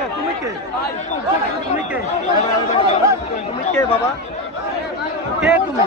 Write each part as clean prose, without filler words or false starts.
কে তুমি কে তুমি কে তুমি কে বাবা কে তুমি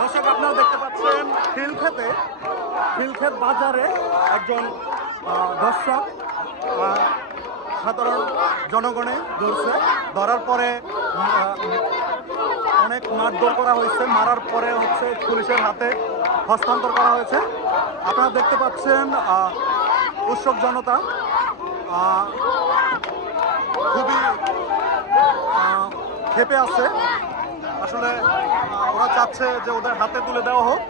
দর্শক আপনারা দেখতে পাচ্ছেন খিলক্ষেত বাজারে একজন দর্শক সাধারণ জনগণে ধরছে, ধরার পরে অনেক মারধর করা হয়েছে, মারার পরে হচ্ছে পুলিশের হাতে হস্তান্তর করা হয়েছে। আপনারা দেখতে পাচ্ছেন উৎসুক জনতা খুবই ক্ষেপে আছে। আসলে ওরা চাচ্ছে যে ওদের হাতে তুলে দেওয়া হোক,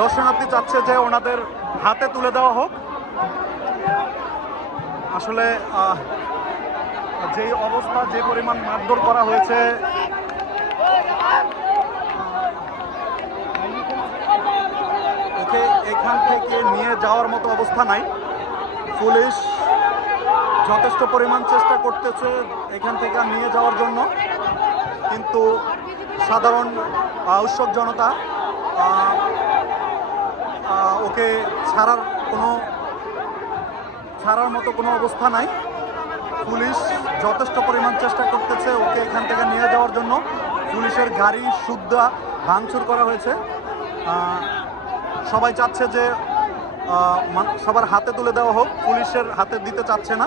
দর্শনার্থী চাচ্ছে যে ওনাদের হাতে তুলে দেওয়া হোক। আসলে যে অবস্থা, যে পরিমাণ মারধর করা হয়েছে, ওকে এখান থেকে নিয়ে যাওয়ার মতো অবস্থা নাই। পুলিশ যথেষ্ট পরিমাণ চেষ্টা করতেছে এখান থেকে নিয়ে যাওয়ার জন্য, কিন্তু সাধারণ উৎসুক জনতা ওকে ছাড়ার মতো কোনো অবস্থা নাই। পুলিশ যথেষ্ট পরিমাণ চেষ্টা করতেছে ওকে এখান থেকে নিয়ে যাওয়ার জন্য। পুলিশের গাড়ি সুদ্ধা ভাঙচুর করা হয়েছে। সবাই চাচ্ছে যে সবার হাতে তুলে দেওয়া হোক, পুলিশের হাতে দিতে চাচ্ছে না।